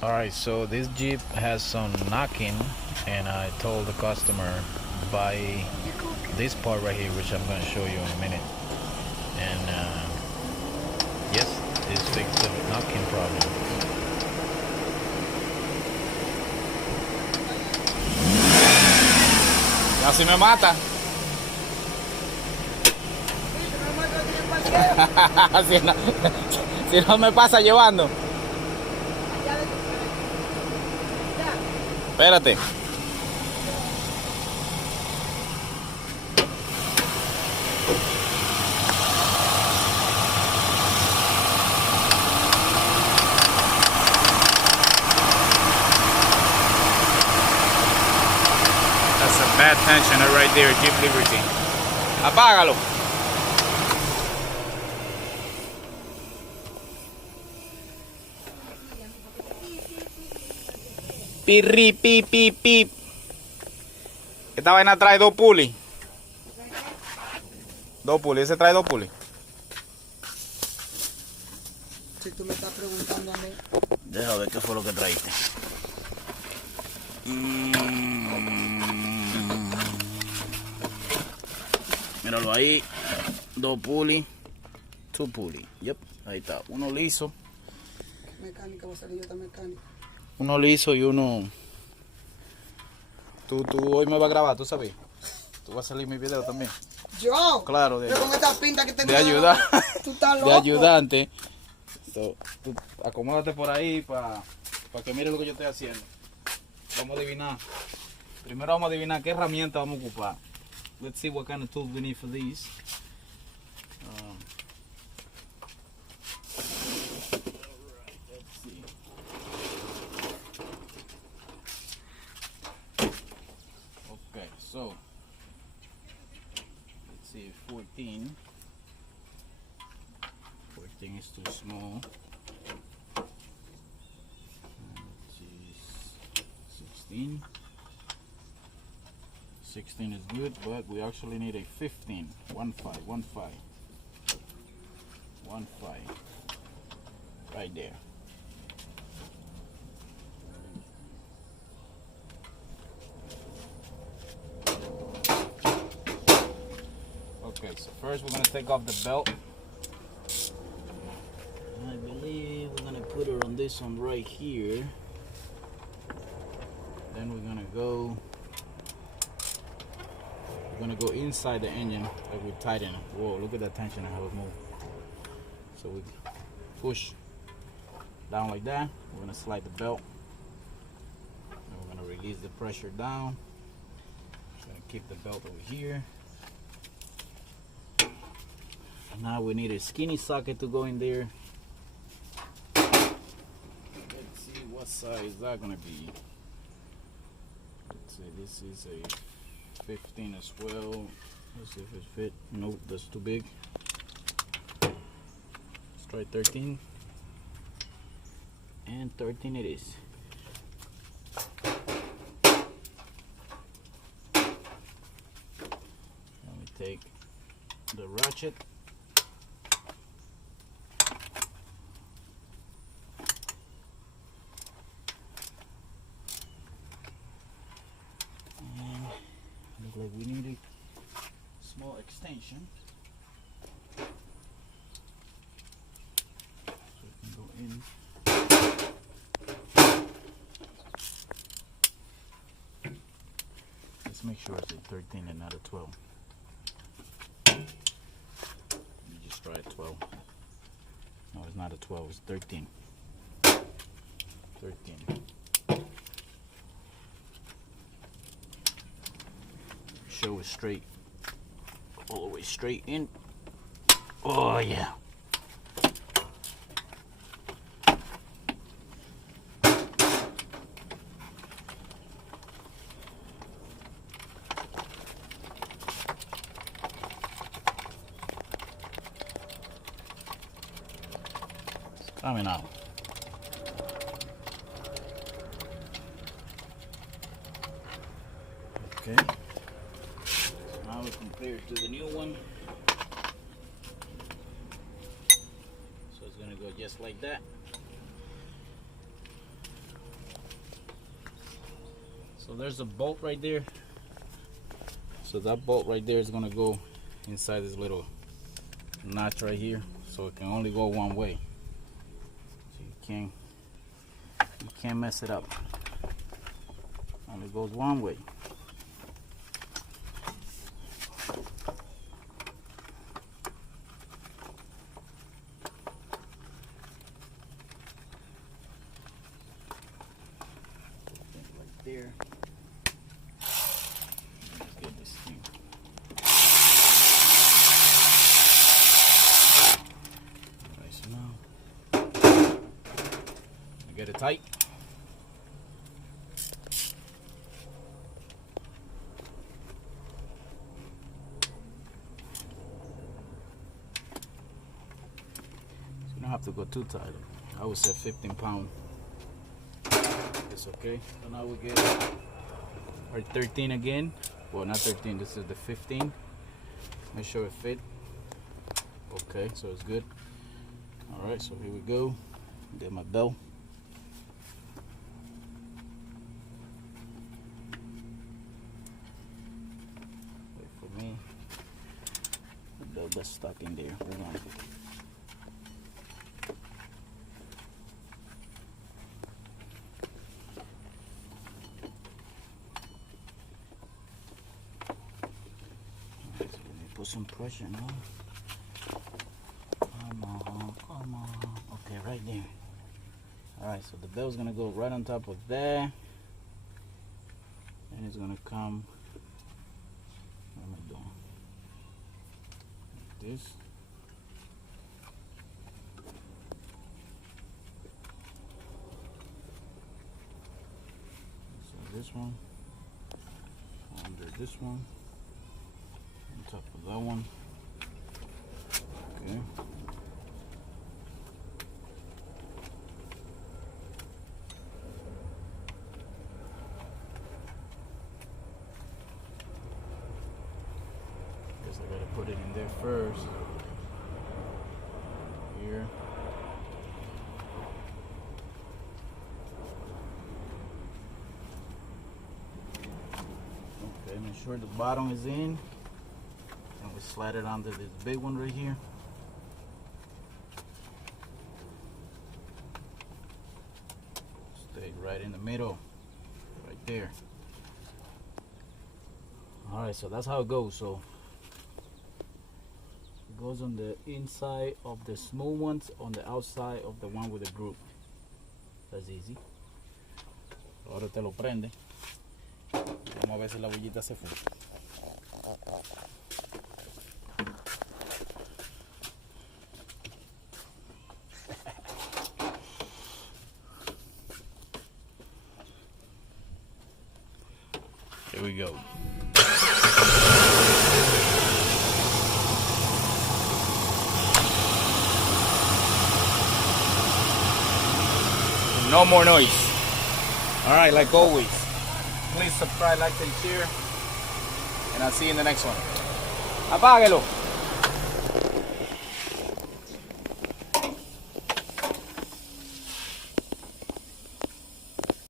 Alright, so this Jeep has some knocking, and I told the customer buy this part right here, which I'm going to show you in a minute. And yes, this fixed the knocking problem. Casi me mata. si, no, si no me pasa llevando. Espérate. That's a bad tensioner right there, Jeep Liberty. Apágalo. Pirri, pip, pip, pip. Esta vaina trae dos pulis. Dos pulis, ese trae dos pulis. Si tú me estás preguntando a mí. Deja ver qué fue lo que traíste. Míralo ahí. Dos pulis. Two pulis. Yep, ahí está. Uno liso. Mecánica, va a salir otra mecánica. Uno liso y uno... Tú hoy me vas a grabar, ¿tú sabes? Tú vas a salir en mi video también. ¿Yo? Claro, Pero con esta pinta que tengo. de ayudar. Tú estás loco. De ayudante. So, tú acomódate por ahí para que mire lo que yo estoy haciendo. Vamos a adivinar. Primero vamos a adivinar qué herramienta vamos a ocupar. Let's see what kind of tools we need for these. Let's see. Okay, so let's see, 14. 14 is too small. Let's see, 16. 16 is good, but we actually need a 15. 1 5, 1 5. 1 5. Right there. Okay, so first we're gonna take off the belt. I believe we're gonna put her on this one right here. Then we're gonna go inside the engine like we tighten it. Whoa, look at that tension and how it moves. So we push down like that. We're gonna slide the belt. And we're gonna release the pressure down. Gonna keep the belt over here. And now we need a skinny socket to go in there. Let's see what size that's gonna be. Let's say this is a 15 as well. Let's see if it fit. Nope, that's too big. Let's try 13. And 13 it is. Now we take the ratchet. Like we need a small extension, so it can go in. Let's make sure it's a 13 and not a 12. Let me just try a 12. No, it's not a 12, it's 13. 13. Show it straight, all the way straight in. Oh yeah. It's coming out. Okay. Now we compare it to the new one. So it's gonna go just like that. So there's a bolt right there. So that bolt right there is gonna go inside this little notch right here. So it can only go one way. So you can't mess it up. Only goes one way. Right there. Let's get this thing. Alright, so now you get it tight. You don't have to go too tight. I would say 15 pounds. It's okay. So now we get our 13 again. Well, not 13, this is the 15. Make sure it fit. Okay, so it's good. Alright, so here we go. Get my belt. Wait for me. The belt that's stuck in there. Hold on. Put some pressure on. Come on, come on. Okay, right there. Alright, so the belt's gonna go right on top of there. And it's gonna come. What am I doing? Like this. So this one. Under this one. On top of that one. Okay. Guess I gotta put it in there first. Here. Okay, make sure the bottom is in. And we slide it onto this big one right here. Stay right in the middle, right there. Alright, so that's how it goes. So it goes on the inside of the smooth ones, on the outside of the one with the groove. That's easy. Ahora te lo prende. Vamos a ver si la bollita se fue. Here we go. No more noise. Alright, like always, please subscribe, like, and share. And I'll see you in the next one. Apáguelo.